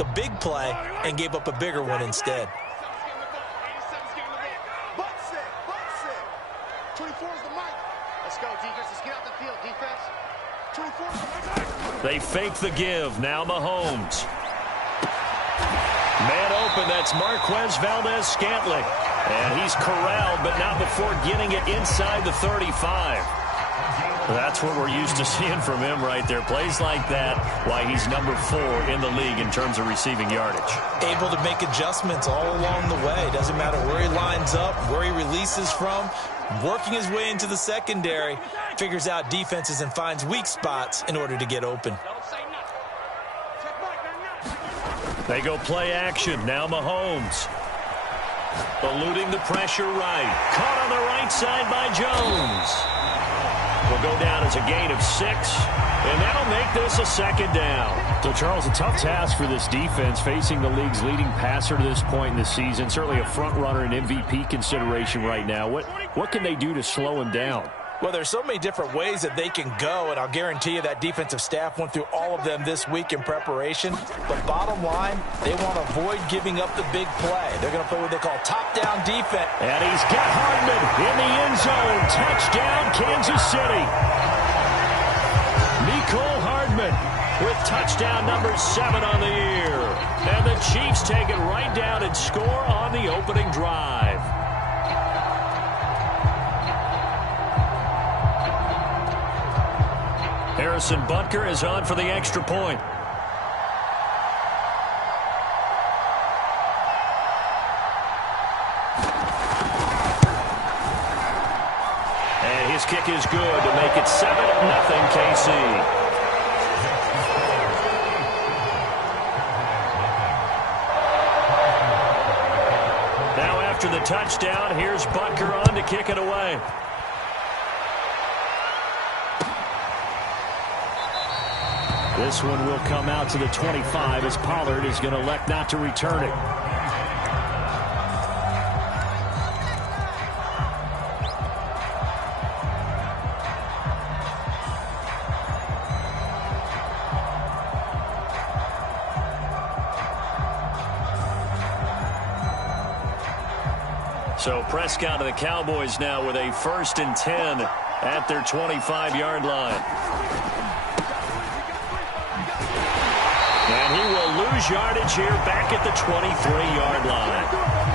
a big play and gave up a bigger one instead. They fake the give. Now Mahomes. Man open, that's Marquez Valdes-Scantling. And he's corralled, but not before getting it inside the 35. That's what we're used to seeing from him right there. Plays like that, why he's number 4 in the league in terms of receiving yardage. Able to make adjustments all along the way. Doesn't matter where he lines up, where he releases from. Working his way into the secondary, figures out defenses and finds weak spots in order to get open. They go play action. Now Mahomes. Eluding the pressure right. Caught on the right side by Jones. Will go down as a gain of 6. And that'll make this a second down. So, Charles, a tough task for this defense, facing the league's leading passer to this point in the season. Certainly a front runner in MVP consideration right now. What can they do to slow him down? Well, there's so many different ways that they can go, and I'll guarantee you that defensive staff went through all of them this week in preparation. But bottom line, they want to avoid giving up the big play. They're going to play what they call top-down defense. And he's got Hardman in the end zone. Touchdown, Kansas City. Mecole Hardman with touchdown number 7 on the year. And the Chiefs take it right down and score on the opening drive. Harrison Butker is on for the extra point. And his kick is good to make it 7-0 KC. Now after the touchdown, here's Butker on to kick it away. This one will come out to the 25 as Pollard is going to elect not to return it. So Prescott of the Cowboys now with a 1st and 10 at their 25-yard line. And he will lose yardage here back at the 23-yard line.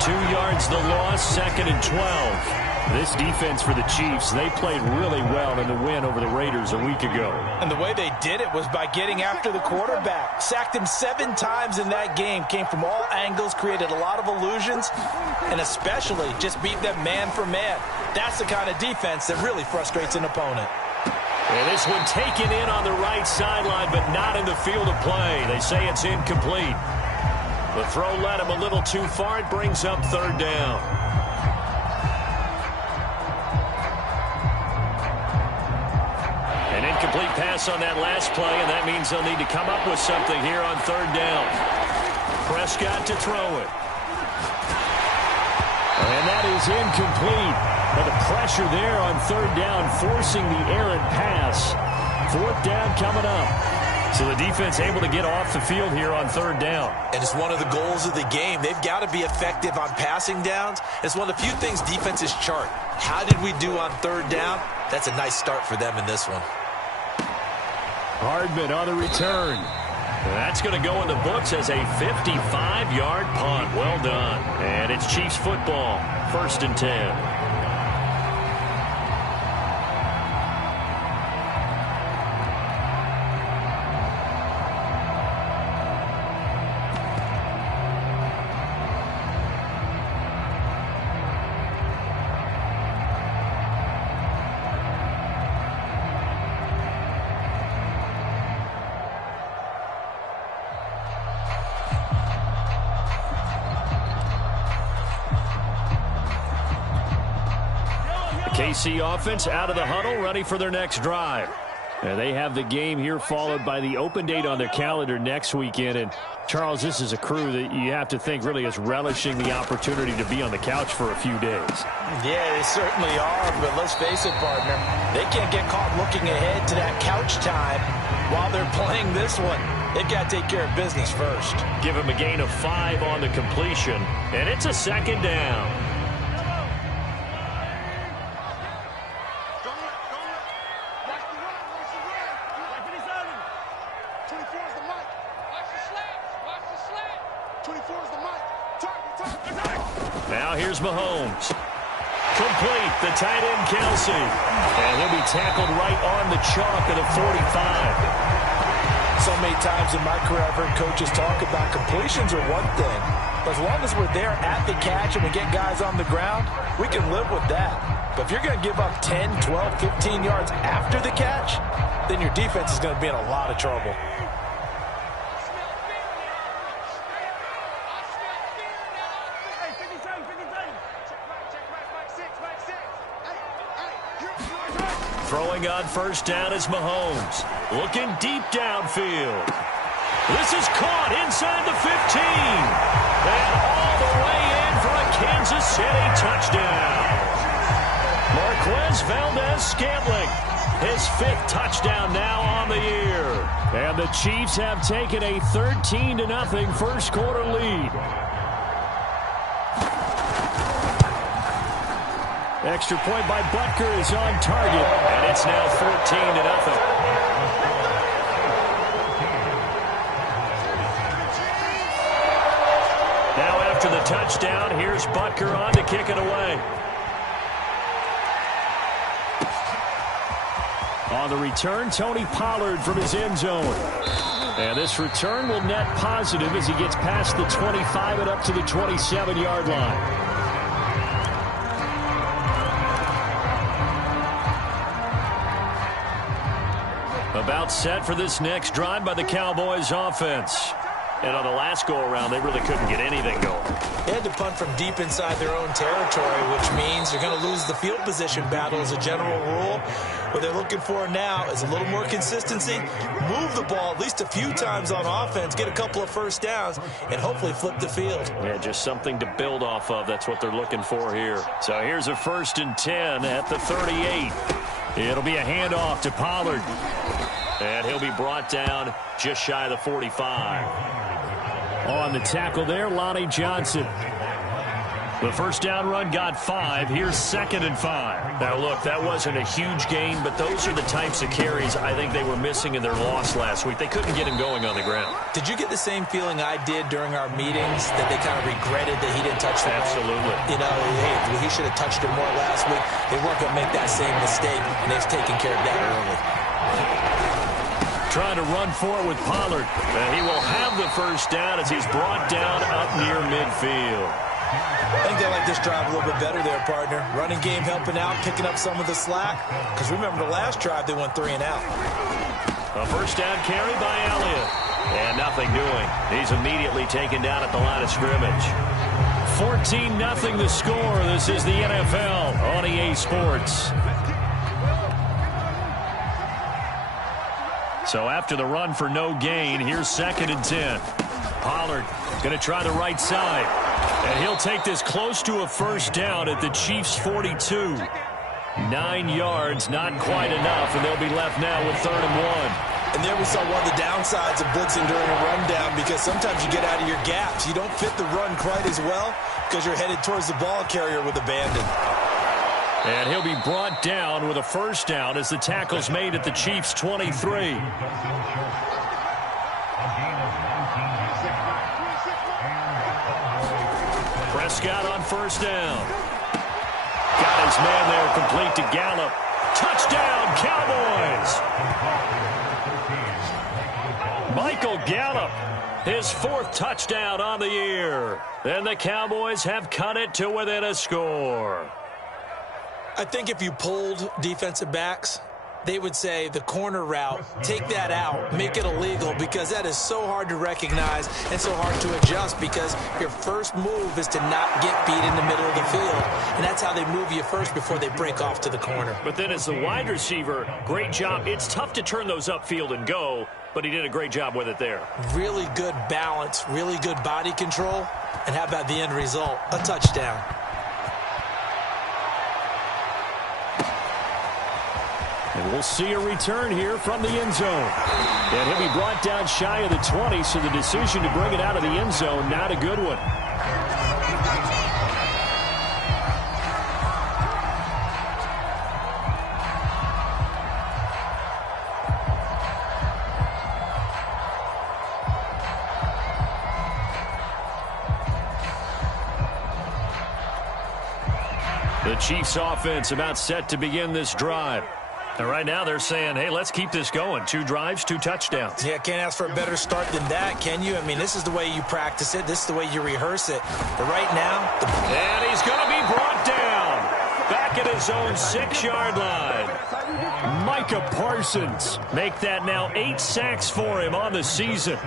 2 yards the loss, 2nd and 12. This defense for the Chiefs, they played really well in the win over the Raiders a week ago. And the way they did it was by getting after the quarterback. Sacked him 7 times in that game. Came from all angles, created a lot of illusions, and especially just beat them man for man. That's the kind of defense that really frustrates an opponent. And this one taken in on the right sideline, but not in the field of play. They say it's incomplete. The throw led him a little too far. It brings up 3rd down. An incomplete pass on that last play, and that means they'll need to come up with something here on 3rd down. Prescott to throw it. And that is incomplete. But the pressure there on 3rd down, forcing the errant pass. 4th down coming up. So the defense able to get off the field here on 3rd down. And it's one of the goals of the game. They've got to be effective on passing downs. It's one of the few things defenses chart. How did we do on 3rd down? That's a nice start for them in this one. Hardman on the return. That's going to go in the books as a 55-yard punt. Well done. And it's Chiefs football. 1st and 10. KC offense out of the huddle, ready for their next drive. And they have the game here followed by the open date on their calendar next weekend. And, Charles, this is a crew that you have to think really is relishing the opportunity to be on the couch for a few days. Yeah, they certainly are, but let's face it, partner. They can't get caught looking ahead to that couch time while they're playing this one. They've got to take care of business first. Give him a gain of 5 on the completion, and it's a second down. Now here's Mahomes. Complete, the tight end Kelsey. And he'll be tackled right on the chalk of the 45. So many times in my career I've heard coaches talk about completions are one thing. But as long as we're there at the catch and we get guys on the ground, we can live with that. But if you're going to give up 10, 12, 15 yards after the catch, then your defense is going to be in a lot of trouble. Throwing on first down is Mahomes. Looking deep downfield. This is caught inside the 15. And all the way in for a Kansas City touchdown. Marquez Valdes-Scantling, his 5th touchdown now on the year. And the Chiefs have taken a 13-0 first quarter lead. Extra point by Butker is on target. And it's now 14-0. Now after the touchdown, here's Butker on to kick it away. On the return, Tony Pollard from his end zone. And this return will net positive as he gets past the 25 and up to the 27-yard line. About set for this next drive by the Cowboys offense. And on the last go-around, they really couldn't get anything going. They had to punt from deep inside their own territory, which means they're going to lose the field position battle as a general rule. What they're looking for now is a little more consistency, move the ball at least a few times on offense, get a couple of first downs, and hopefully flip the field. Yeah, just something to build off of. That's what they're looking for here. So here's a 1st and 10 at the 38. It'll be a handoff to Pollard. And he'll be brought down just shy of the 45. On the tackle there, Lonnie Johnson. The first down run got 5. Here's 2nd and 5. Now, look, that wasn't a huge gain, but those are the types of carries I think they were missing in their loss last week. They couldn't get him going on the ground. Did you get the same feeling I did during our meetings, that they kind of regretted that he didn't touch the ball? Absolutely. You know, hey, he should have touched it more last week. They weren't going to make that same mistake, and they've taken care of that early. Trying to run forward with Pollard. And he will have the first down as he's brought down up near midfield. I think they like this drive a little bit better there, partner. Running game helping out, picking up some of the slack. Because remember the last drive, they went 3 and out. A first down carry by Elliott. And nothing doing. He's immediately taken down at the line of scrimmage. 14-0 the score. This is the NFL on EA Sports. So after the run for no gain, here's 2nd and 10. Pollard going to try the right side. And he'll take this close to a first down at the Chiefs' 42. 9 yards, not quite enough, and they'll be left now with 3rd and 1. And there we saw one of the downsides of blitzing during a rundown, because sometimes you get out of your gaps. You don't fit the run quite as well because you're headed towards the ball carrier with abandon. And he'll be brought down with a first down as the tackle's made at the Chiefs' 23. Prescott on first down. Got his man there, complete to Gallup. Touchdown, Cowboys! Michael Gallup, his 4th touchdown on the year. And the Cowboys have cut it to within a score. I think if you polled defensive backs, they would say the corner route, take that out, make it illegal, because that is so hard to recognize and so hard to adjust, because your first move is to not get beat in the middle of the field, and that's how they move you first before they break off to the corner. But then as the wide receiver, great job. It's tough to turn those upfield and go, but he did a great job with it there. Really good balance, really good body control, and how about the end result? A touchdown. And we'll see a return here from the end zone. And he'll be brought down shy of the 20, so the decision to bring it out of the end zone, not a good one. The Chiefs offense about set to begin this drive. And right now they're saying, hey, let's keep this going. 2 drives, 2 touchdowns. Yeah, can't ask for a better start than that, can you? I mean, this is the way you practice it. This is the way you rehearse it. But right now... And he's going to be brought down. Back at his own 6-yard line. Micah Parsons. Make that now 8 sacks for him on the season.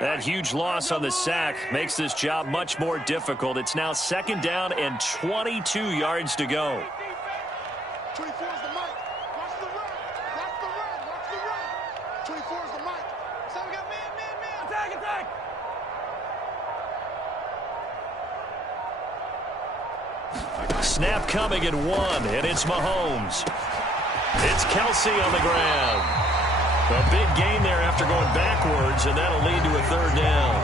That huge loss on the sack makes this job much more difficult. It's now 2nd down and 22 yards to go. 24 is the mic. Watch the run. Watch the run. Watch the run. 24 is the mic. So we got man. Attack. Snap coming at 1, and it's Mahomes. It's Kelsey on the ground. A big gain there after going backwards, and that'll lead to a 3rd down.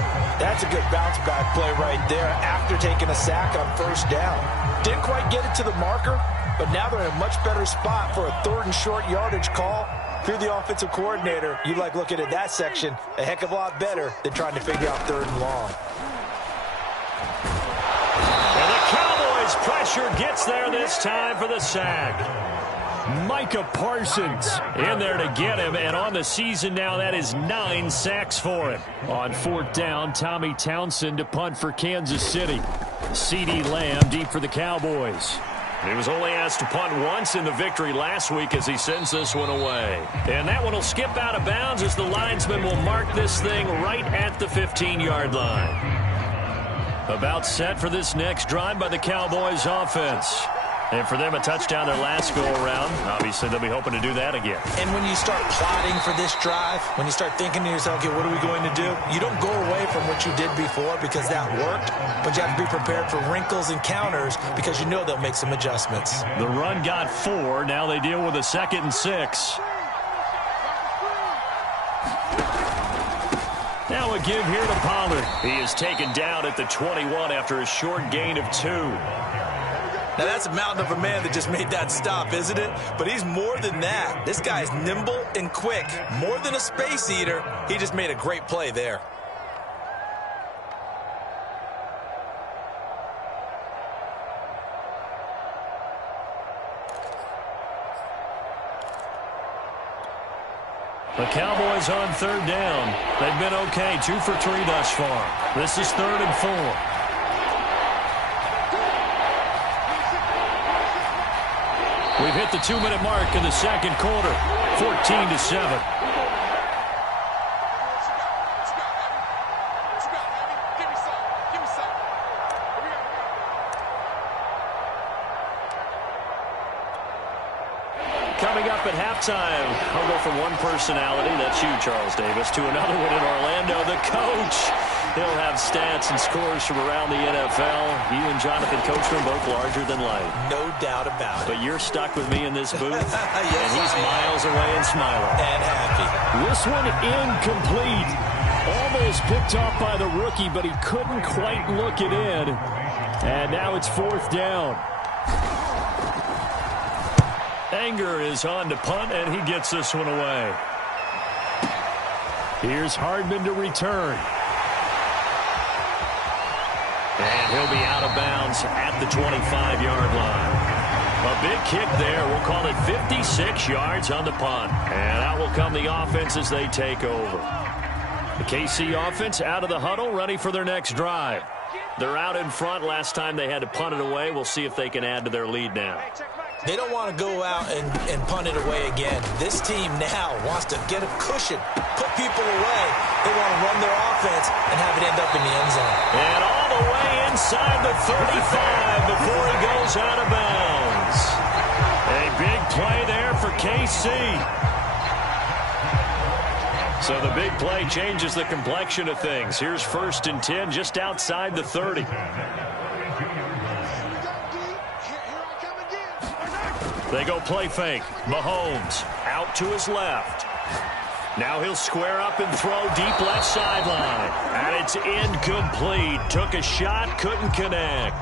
That's a good bounce-back play right there after taking a sack on 1st down. Didn't quite get it to the marker, but now they're in a much better spot for a 3rd and short yardage call. If you're the offensive coordinator, you like looking at that section a heck of a lot better than trying to figure out 3rd and long. And the Cowboys' pressure gets there this time for the sack. Micah Parsons in there to get him, and on the season now, that is 9 sacks for him. On 4th down, Tommy Townsend to punt for Kansas City. CeeDee Lamb deep for the Cowboys. He was only asked to punt once in the victory last week as he sends this one away. And that one will skip out of bounds as the linesman will mark this thing right at the 15-yard line. About set for this next drive by the Cowboys offense. And for them, a touchdown their last go-around. Obviously, they'll be hoping to do that again. And when you start plotting for this drive, when you start thinking to yourself, okay, what are we going to do? You don't go away from what you did before because that worked, but you have to be prepared for wrinkles and counters because you know they'll make some adjustments. The run got 4. Now they deal with a 2nd and 6. Now a give here to Pollard. He is taken down at the 21 after a short gain of 2. Now, that's a mountain of a man that just made that stop, isn't it? But he's more than that. This guy's nimble and quick. More than a space eater. He just made a great play there. The Cowboys on 3rd down. They've been okay, 2 for 3 thus far. This is 3rd and 4. We've hit the 2-minute mark in the 2nd quarter, 14-7. Coming up at halftime, I'll go from one personality, that's you, Charles Davis, to another one in Orlando, the coach. He'll have stats and scores from around the NFL. You and Jonathan Coachman both larger than life. No doubt about it. But you're stuck with me in this booth, yes, and he's miles away and smiling. And happy. This one incomplete. Almost picked off by the rookie, but he couldn't quite look it in. And now it's 4th down. Anger is on to punt, and he gets this one away. Here's Hardman to return. And he'll be out of bounds at the 25-yard line. A big kick there. We'll call it 56 yards on the punt. And out will come the offense as they take over. The KC offense out of the huddle, ready for their next drive. They're out in front. Last time they had to punt it away. We'll see if they can add to their lead now. They don't want to go out and punt it away again. This team now wants to get a cushion, put people away. They want to run their offense and have it end up in the end zone. And all the way inside the 35 before he goes out of bounds. A big play there for KC. So the big play changes the complexion of things. Here's 1st and 10 just outside the 30. They go play fake. Mahomes out to his left. Now he'll square up and throw deep left sideline. And it's incomplete. Took a shot, couldn't connect.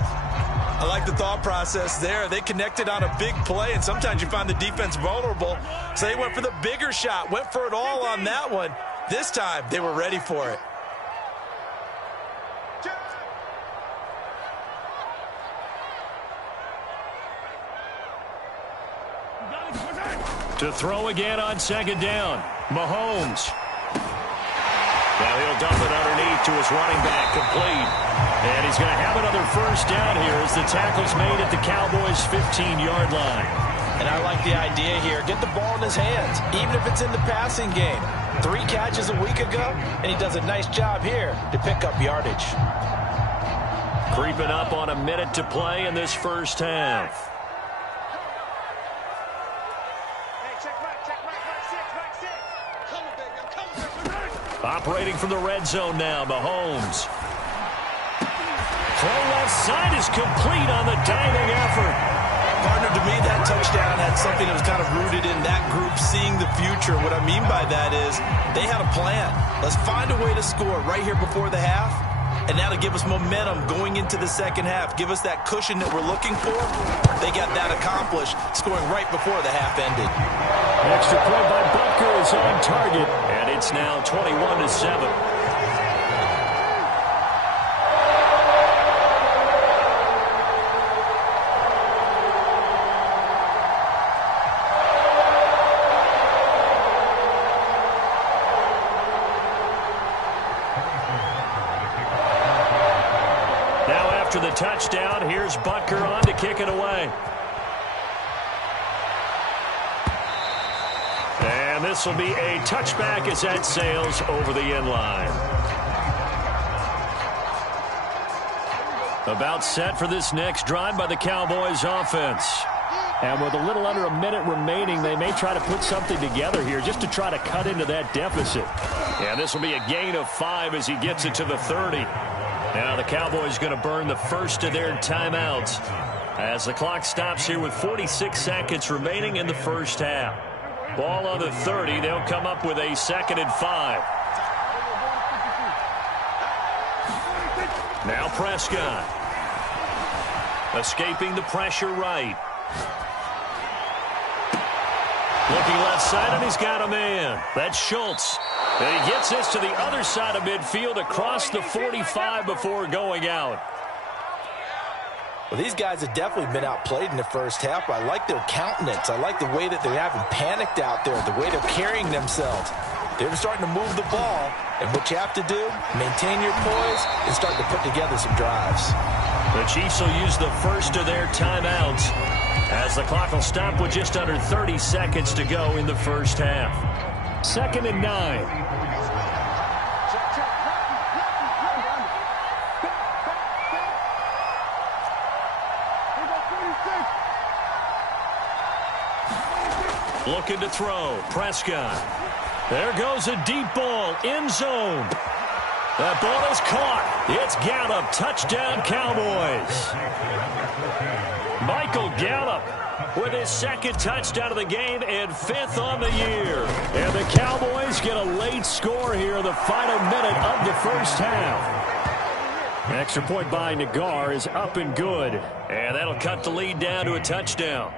I like the thought process there. They connected on a big play, and sometimes you find the defense vulnerable. So they went for the bigger shot, went for it all on that one. This time, they were ready for it. To throw again on 2nd down. Mahomes. Now he'll dump it underneath to his running back, complete. And he's going to have another 1st down here as the tackle's made at the Cowboys' 15-yard line. And I like the idea here. Get the ball in his hands, even if it's in the passing game. 3 catches a week ago, and he does a nice job here to pick up yardage. Creeping up on a minute to play in this 1st half. Operating from the red zone now, Mahomes. Throw left side is complete on the diving effort. Partner, to me, that touchdown had something that was kind of rooted in that group seeing the future. What I mean by that is they had a plan. Let's find a way to score right here before the half, and that'll give us momentum going into the 2nd half. Give us that cushion that we're looking for. They got that accomplished, scoring right before the half ended. Extra point by Butker is on target, and it's now 21-7. Now after the touchdown, here's Butker on to kick it away. And this will be a touchback as that sails over the end line. About set for this next drive by the Cowboys offense. And with a little under a minute remaining, they may try to put something together here just to try to cut into that deficit. And this will be a gain of 5 as he gets it to the 30. Now the Cowboys going to burn the first of their timeouts as the clock stops here with 46 seconds remaining in the 1st half. Ball on the 30. They'll come up with a 2nd and 5. Now Prescott. Escaping the pressure right. Looking left side, and he's got a man. That's Schultz. And he gets this to the other side of midfield across the 45 before going out. Well, these guys have definitely been outplayed in the 1st half. I like their countenance. I like the way that they haven't panicked out there, the way they're carrying themselves. They're starting to move the ball, and what you have to do, maintain your poise and start to put together some drives. The Chiefs will use the first of their timeouts as the clock will stop with just under 30 seconds to go in the 1st half. 2nd and 9. Looking to throw. Prescott. There goes a deep ball. End zone. That ball is caught. It's Gallup. Touchdown, Cowboys. Michael Gallup with his 2nd touchdown of the game and 5th on the year. And the Cowboys get a late score here in the final minute of the 1st half. An extra point by Nagar is up and good. And that'll cut the lead down to a touchdown.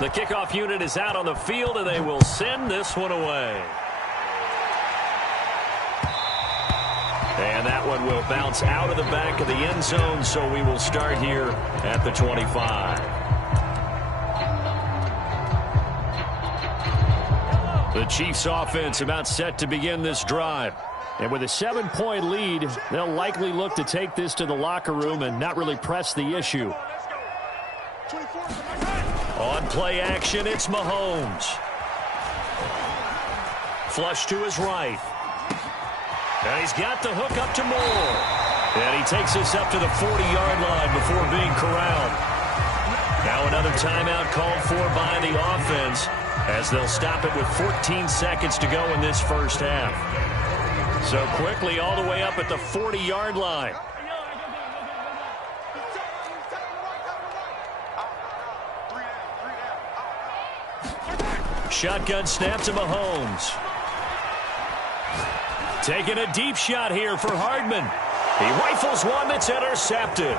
The kickoff unit is out on the field, and they will send this one away. And that one will bounce out of the back of the end zone, so we will start here at the 25. The Chiefs offense about set to begin this drive. And with a 7-point lead, they'll likely look to take this to the locker room and not really press the issue. On play action, it's Mahomes. Flush to his right. And he's got the hook up to Moore. And he takes us up to the 40-yard line before being corralled. Now another timeout called for by the offense as they'll stop it with 14 seconds to go in this first half. So quickly all the way up at the 40-yard line. Shotgun snap to Mahomes. Taking a deep shot here for Hardman. He rifles one that's intercepted.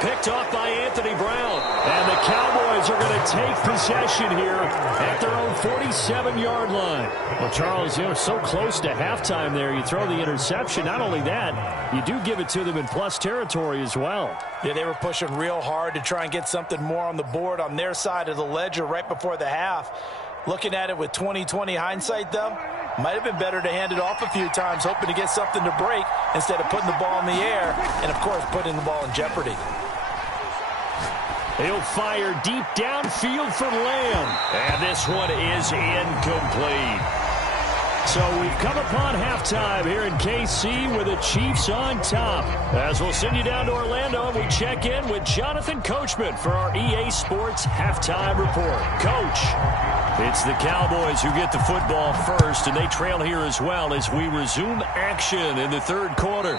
Picked off by Anthony Brown. And the Cowboys are going to take possession here at their own 47-yard line. Well, Charles, so close to halftime there. You throw the interception. Not only that, you do give it to them in plus territory as well. Yeah, they were pushing real hard to try and get something more on the board on their side of the ledger right before the half. Looking at it with 20/20 hindsight, though, might have been better to hand it off a few times, hoping to get something to break instead of putting the ball in the air and, of course, putting the ball in jeopardy. He'll fire deep downfield for Lamb. And this one is incomplete. So we've come upon halftime here in KC with the Chiefs on top. As we'll send you down to Orlando, and we check in with Jonathan Coachman for our EA Sports Halftime Report. Coach. It's the Cowboys who get the football first, and they trail here as well as we resume action in the third quarter.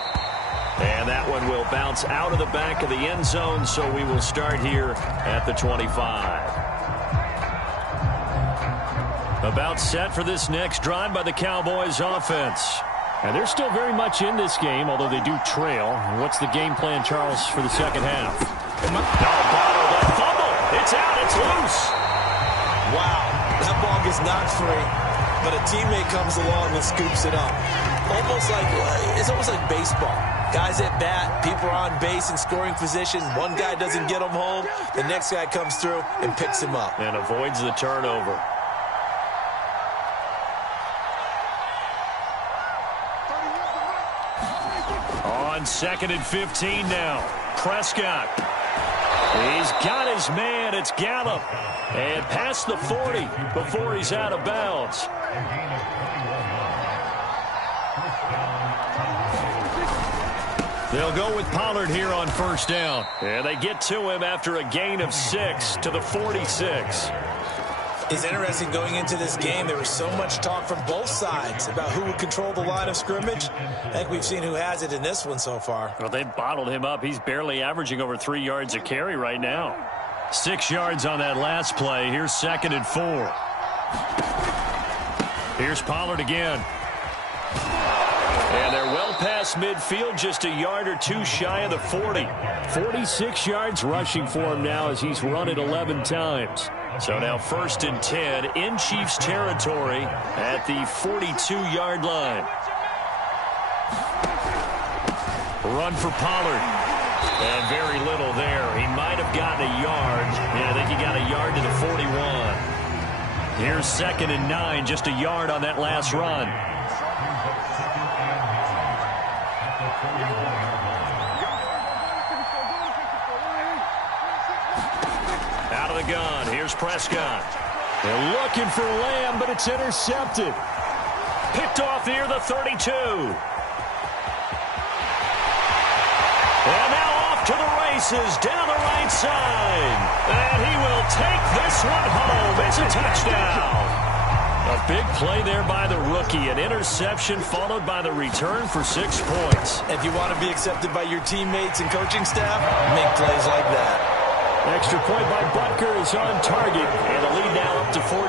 And that one will bounce out of the back of the end zone, so we will start here at the 25. About set for this next drive by the Cowboys offense. And they're still very much in this game, although they do trail. What's the game plan, Charles, for the second half? That fumble. It's out. It's loose. Wow. That ball gets knocked free, but a teammate comes along and scoops it up. It's almost like baseball. Guys at bat, people are on base in scoring position. One guy doesn't get him home. The next guy comes through and picks him up. And avoids the turnover. On 2nd and 15 now. Prescott. He's got his man. It's Gallup. And past the 40 before he's out of bounds. They'll go with Pollard here on first down. And they get to him after a gain of 6 to the 46. It's interesting going into this game. There was so much talk from both sides about who would control the line of scrimmage. I think we've seen who has it in this one so far. Well, they bottled him up. He's barely averaging over 3 yards a carry right now. 6 yards on that last play. Here's 2nd and 4. Here's Pollard again. And they're well past midfield, just a yard or two shy of the 40. 46 yards rushing for him now as he's run it 11 times. So now 1st and 10 in Chiefs territory at the 42-yard line. Run for Pollard. And very little there. He might have gotten a yard. Yeah, I think he got a yard to the 41. Here's 2nd and 9, just a yard on that last run. Out of the gun. Here's Prescott. They're looking for Lamb, but it's intercepted. Picked off near the 32. And now off to the races down the right side. And he will take this one home. It's a touchdown. A big play there by the rookie. An interception followed by the return for 6 points. If you want to be accepted by your teammates and coaching staff, make plays like that. Extra point by Butker is on target. And the lead now up to 14.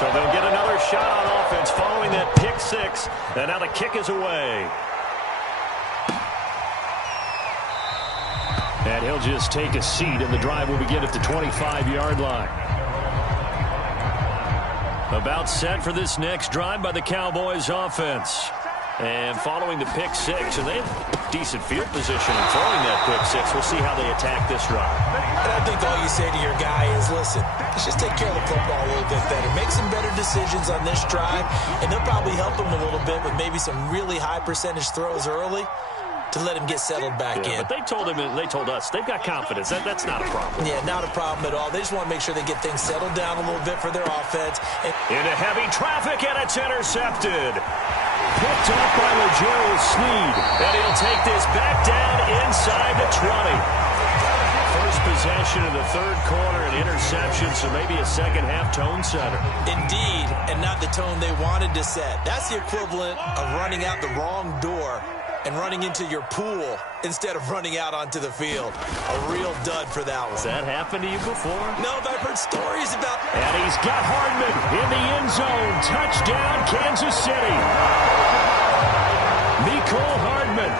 So they'll get another shot on offense following that pick 6. And now the kick is away. And he'll just take a seat, and the drive will begin at the 25-yard line. About set for this next drive by the Cowboys offense. And following the pick 6, and they have decent field position in throwing that pick 6. We'll see how they attack this drive. And I think all you say to your guy is, listen, let's just take care of the football a little bit better. Make some better decisions on this drive, and they'll probably help him a little bit with maybe some really high percentage throws early. to let him get settled back in. But they told us they've got confidence. That's not a problem. Yeah, not a problem at all. They just want to make sure they get things settled down a little bit for their offense. Into heavy traffic, and it's intercepted. Picked up by L'Jarius Sneed. And he'll take this back down inside the 20. First possession of the third quarter, an interception, so maybe a second-half tone setter. Indeed, and not the tone they wanted to set. That's the equivalent of running out the wrong door and running into your pool instead of running out onto the field. A real dud for that one. Has that happened to you before? No, but I've heard stories about... And he's got Hardman in the end zone. Touchdown, Kansas City. Mecole Hardman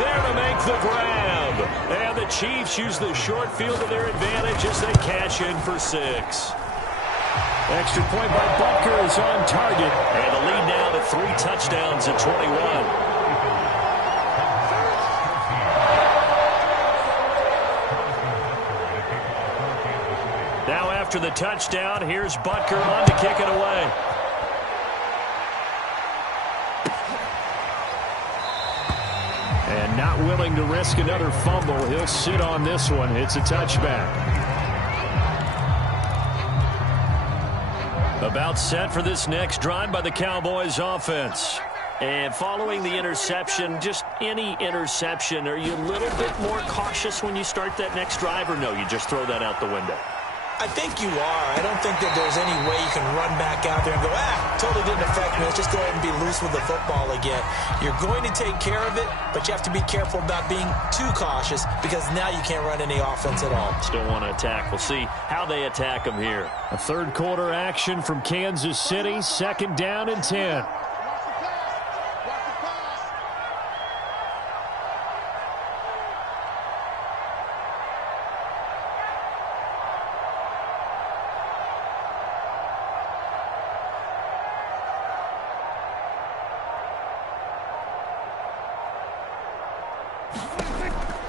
there to make the grab. And the Chiefs use the short field to their advantage as they cash in for 6. Extra point by Butker is on target. And the lead now to 3 touchdowns at 21. Now after the touchdown, here's Butker on to kick it away. And not willing to risk another fumble. He'll sit on this one. It's a touchback. About set for this next drive by the Cowboys offense. And following the interception, just any interception, are you a little bit more cautious when you start that next drive, or no, you just throw that out the window? I think you are. I don't think that there's any way you can run back out there and go, totally didn't affect me. Let's just go ahead and be loose with the football again. You're going to take care of it, but you have to be careful about being too cautious because now you can't run any offense at all. Still want to attack. We'll see how they attack them here. A third quarter action from Kansas City. 2nd down and 10.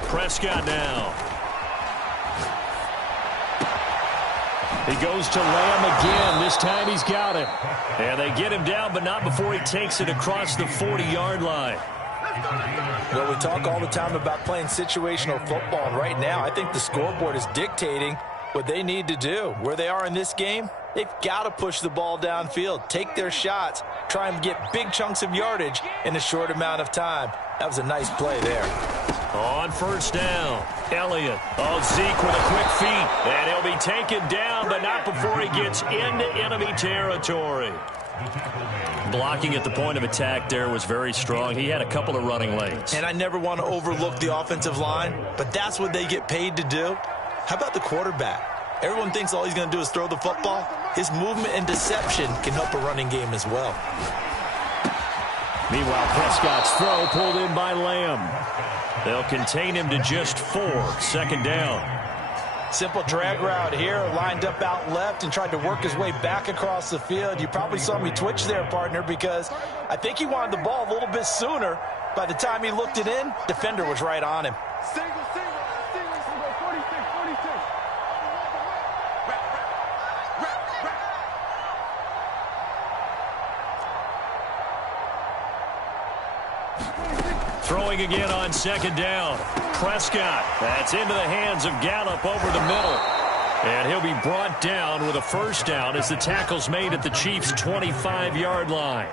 Prescott now. He goes to Lamb again. This time he's got it. And they get him down, but not before he takes it across the 40-yard line. Well, we talk all the time about playing situational football, and right now I think the scoreboard is dictating what they need to do. Where they are in this game, they've got to push the ball downfield, take their shots, try and get big chunks of yardage in a short amount of time. That was a nice play there. On first down, Elliott. Oh, Zeke with a quick feet. And he'll be taken down, but not before he gets into enemy territory. Blocking at the point of attack there was very strong. He had a couple of running lanes. And I never want to overlook the offensive line, but that's what they get paid to do. How about the quarterback? Everyone thinks all he's going to do is throw the football. His movement and deception can help a running game as well. Meanwhile, Prescott's throw pulled in by Lamb. They'll contain him to just 4. 2nd down. Simple drag route here, lined up out left and tried to work his way back across the field. You probably saw me twitch there, partner, because I think he wanted the ball a little bit sooner. By the time he looked it in, defender was right on him. Single, 46, 46. Throwing again on 2nd down. Prescott. That's into the hands of Gallup over the middle. And he'll be brought down with a first down as the tackle's made at the Chiefs' 25-yard line.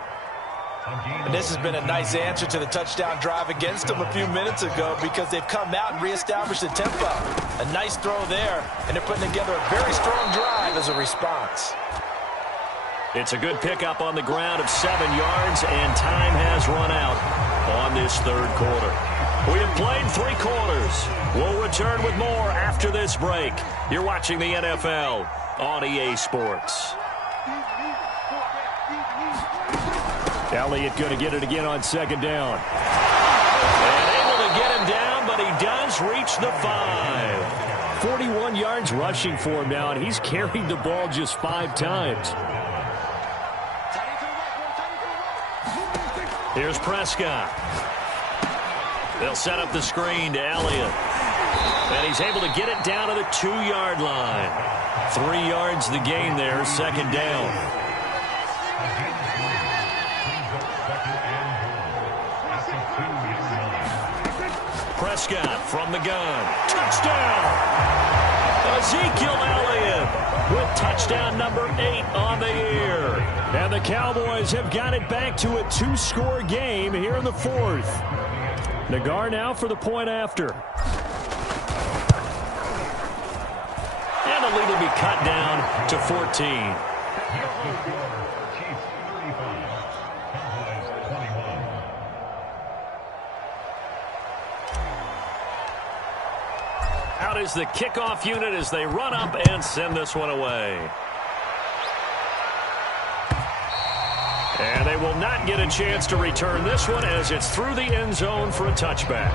And this has been a nice answer to the touchdown drive against them a few minutes ago because they've come out and reestablished the tempo. A nice throw there, and they're putting together a very strong drive as a response. It's a good pickup on the ground of 7 yards, and time has run out on this third quarter. We have played 3 quarters. We'll return with more after this break. You're watching the NFL on EA Sports. Elliott going to get it again on 2nd down. And able to get him down, but he does reach the 5. 41 yards rushing for him now, and he's carried the ball just 5 times. Here's Prescott. They'll set up the screen to Elliott. And he's able to get it down to the 2-yard line. 3 yards the gain there, 2nd down. Prescott from the gun. Touchdown! Ezekiel Elliott with touchdown number 8 on the year. And the Cowboys have got it back to a 2-score game here in the 4th. Nagar now for the point after. And the lead will be cut down to 14. Out is the kickoff unit as they run up and send this one away. And they will not get a chance to return this one as it's through the end zone for a touchback.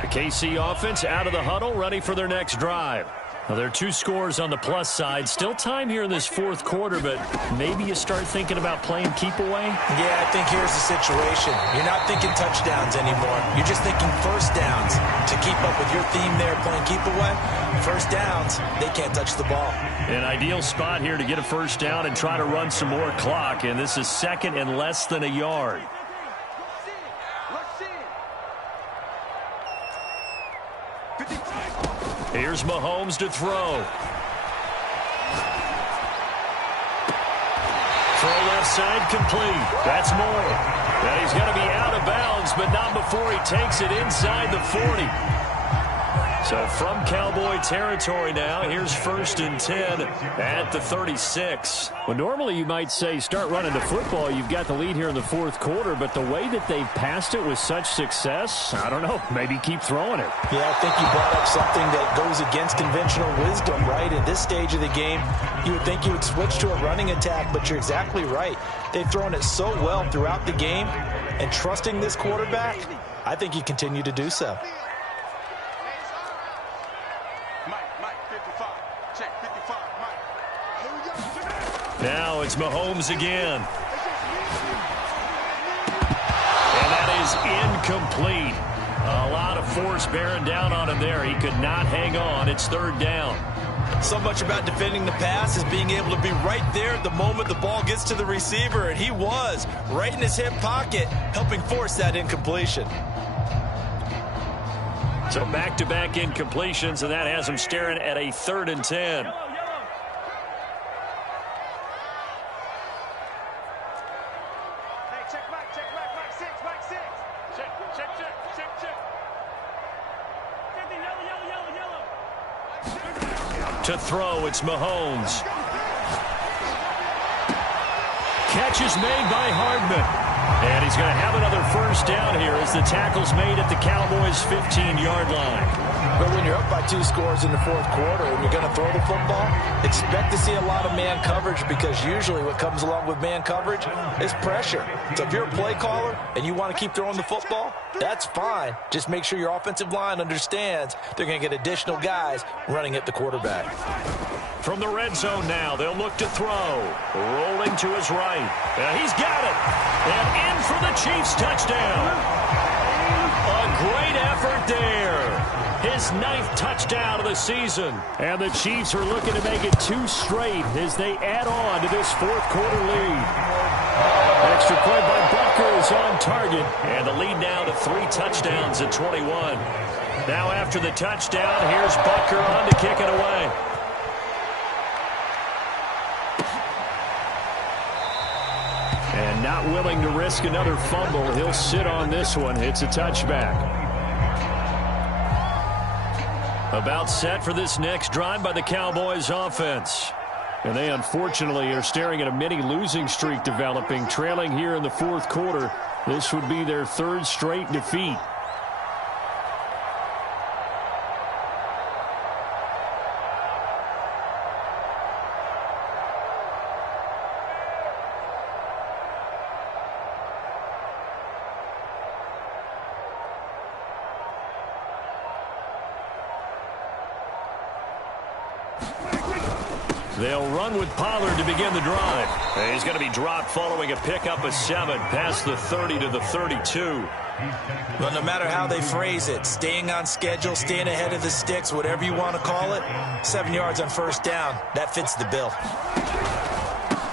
The KC offense out of the huddle, ready for their next drive. Well, there are 2 scores on the plus side. Still time here in this 4th quarter, but maybe you start thinking about playing keep away? Yeah, I think here's the situation. You're not thinking touchdowns anymore. You're just thinking first downs. To keep up with your theme there, playing keep away, first downs, they can't touch the ball. An ideal spot here to get a first down and try to run some more clock, and this is 2nd and less than a yard. Here's Mahomes to throw. Throw left side complete. That's Moore. And he's going to be out of bounds, but not before he takes it inside the 40. So from Cowboy territory now, here's 1st and 10 at the 36. Well, normally you might say start running the football. You've got the lead here in the 4th quarter, but the way that they've passed it with such success, I don't know, maybe keep throwing it. Yeah, I think you brought up something that goes against conventional wisdom, right? At this stage of the game, you would think you would switch to a running attack, but you're exactly right. They've thrown it so well throughout the game, and trusting this quarterback, I think you continue to do so. Now it's Mahomes again. And that is incomplete. A lot of force bearing down on him there. He could not hang on. It's 3rd down. So much about defending the pass is being able to be right there at the moment the ball gets to the receiver, and he was right in his hip pocket, helping force that incompletion. So back-to-back incompletions, and that has him staring at a 3rd and 10. To throw, it's Mahomes. Catch is made by Hardman. And he's going to have another first down here as the tackle's made at the Cowboys' 15-yard line. But when you're up by 2 scores in the 4th quarter and you're going to throw the football, expect to see a lot of man coverage, because usually what comes along with man coverage is pressure. So if you're a play caller and you want to keep throwing the football, that's fine. Just make sure your offensive line understands they're going to get additional guys running at the quarterback. From the red zone now, they'll look to throw. Rolling to his right. And he's got it. And in for the Chiefs touchdown. A great effort there. His 9th touchdown of the season. And the Chiefs are looking to make it 2 straight as they add on to this 4th quarter lead. Extra point by Butker is on target. And the lead now to 3 touchdowns at 21. Now after the touchdown, here's Butker on to kick it away. And not willing to risk another fumble. He'll sit on this one. It's a touchback. About set for this next drive by the Cowboys offense. And they unfortunately are staring at a mini losing streak developing, trailing here in the 4th quarter. This would be their 3rd straight defeat. They'll run with Pollard to begin the drive. And he's going to be dropped following a pickup of 7 past the 30 to the 32. Well, no matter how they phrase it, staying on schedule, staying ahead of the sticks, whatever you want to call it, 7 yards on first down, that fits the bill.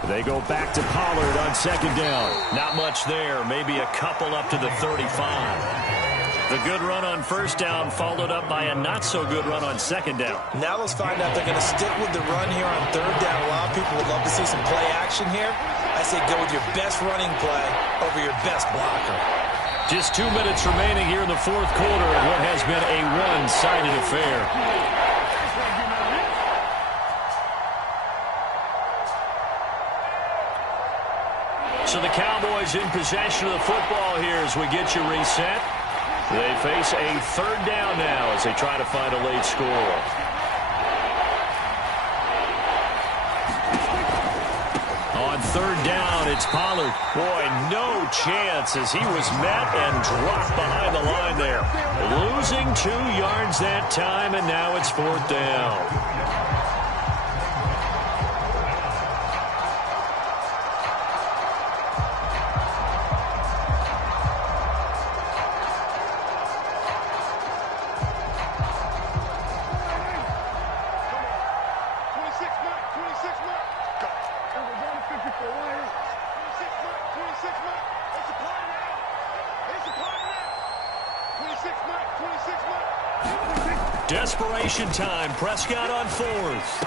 They go back to Pollard on second down. Not much there. Maybe a couple up to the 35. The good run on first down followed up by a not-so-good run on second down. Now let's find out they're going to stick with the run here on third down. A lot of people would love to see some play action here. I say go with your best running play over your best blocker. Just 2 minutes remaining here in the fourth quarter of what has been a one-sided affair. So the Cowboys in possession of the football here as we get you reset. They face a third down now as they try to find a late score. On third down, it's Pollard. Boy, no chance as he was met and dropped behind the line there. Losing 2 yards that time, and now it's fourth down. Desperation time. Prescott on fourth.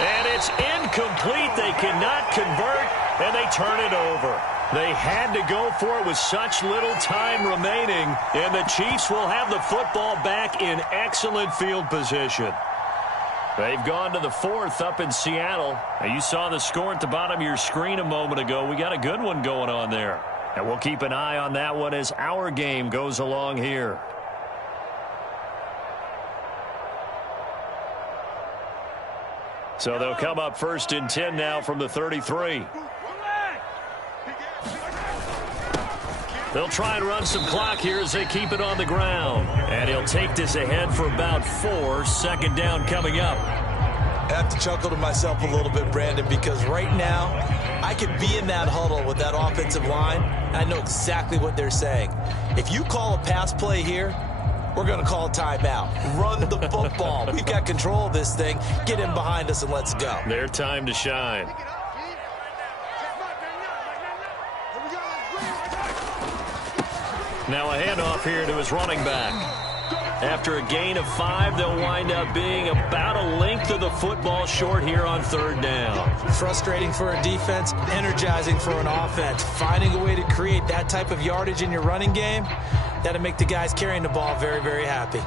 And it's incomplete. They cannot convert, and they turn it over. They had to go for it with such little time remaining, and the Chiefs will have the football back in excellent field position. They've gone to the fourth up in Seattle. Now, you saw the score at the bottom of your screen a moment ago. We got a good one going on there. And we'll keep an eye on that one as our game goes along here. So they'll come up first and 10 now from the 33. They'll try and run some clock here as they keep it on the ground. And he'll take this ahead for about 4. Second down coming up. I have to chuckle to myself a little bit, Brandon, because right now I could be in that huddle with that offensive line. I know exactly what they're saying. If you call a pass play here, we're going to call a timeout. Run the football. We've got control of this thing. Get in behind us and let's go. Their time to shine. Now a handoff here to his running back. After a gain of 5, they'll wind up being about a length of the football short here on third down. Frustrating for a defense, energizing for an offense. Finding a way to create that type of yardage in your running game, that'll make the guys carrying the ball very, very happy.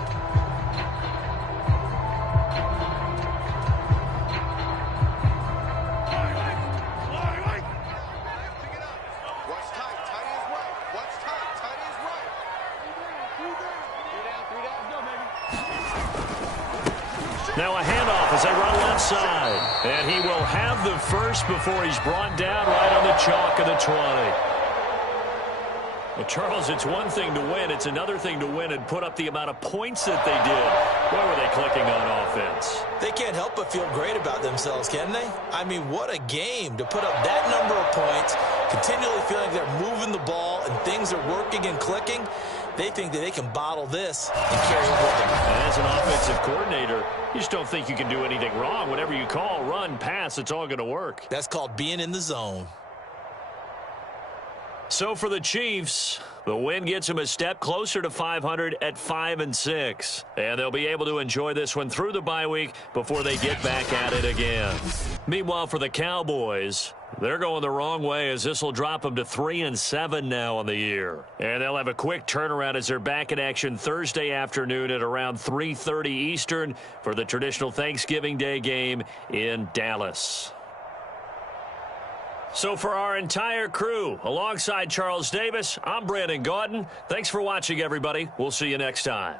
Now a handoff as they run left side. And he will have the first before he's brought down right on the chalk of the 20. Well, Charles, it's one thing to win. It's another thing to win and put up the amount of points that they did. Why were they clicking on offense? They can't help but feel great about themselves, can they? I mean, what a game to put up that number of points, continually feeling they're moving the ball and things are working and clicking. They think that they can bottle this and carry it with them. And as an offensive coordinator, you just don't think you can do anything wrong. Whatever you call, run, pass, it's all going to work. That's called being in the zone. So for the Chiefs, the win gets them a step closer to 500 at 5-6. And they'll be able to enjoy this one through the bye week before they get back at it again. Meanwhile, for the Cowboys, they're going the wrong way as this will drop them to 3-7 now on the year. And they'll have a quick turnaround as they're back in action Thursday afternoon at around 3:30 Eastern for the traditional Thanksgiving Day game in Dallas. So for our entire crew, alongside Charles Davis, I'm Brandon Gaudin. Thanks for watching, everybody. We'll see you next time.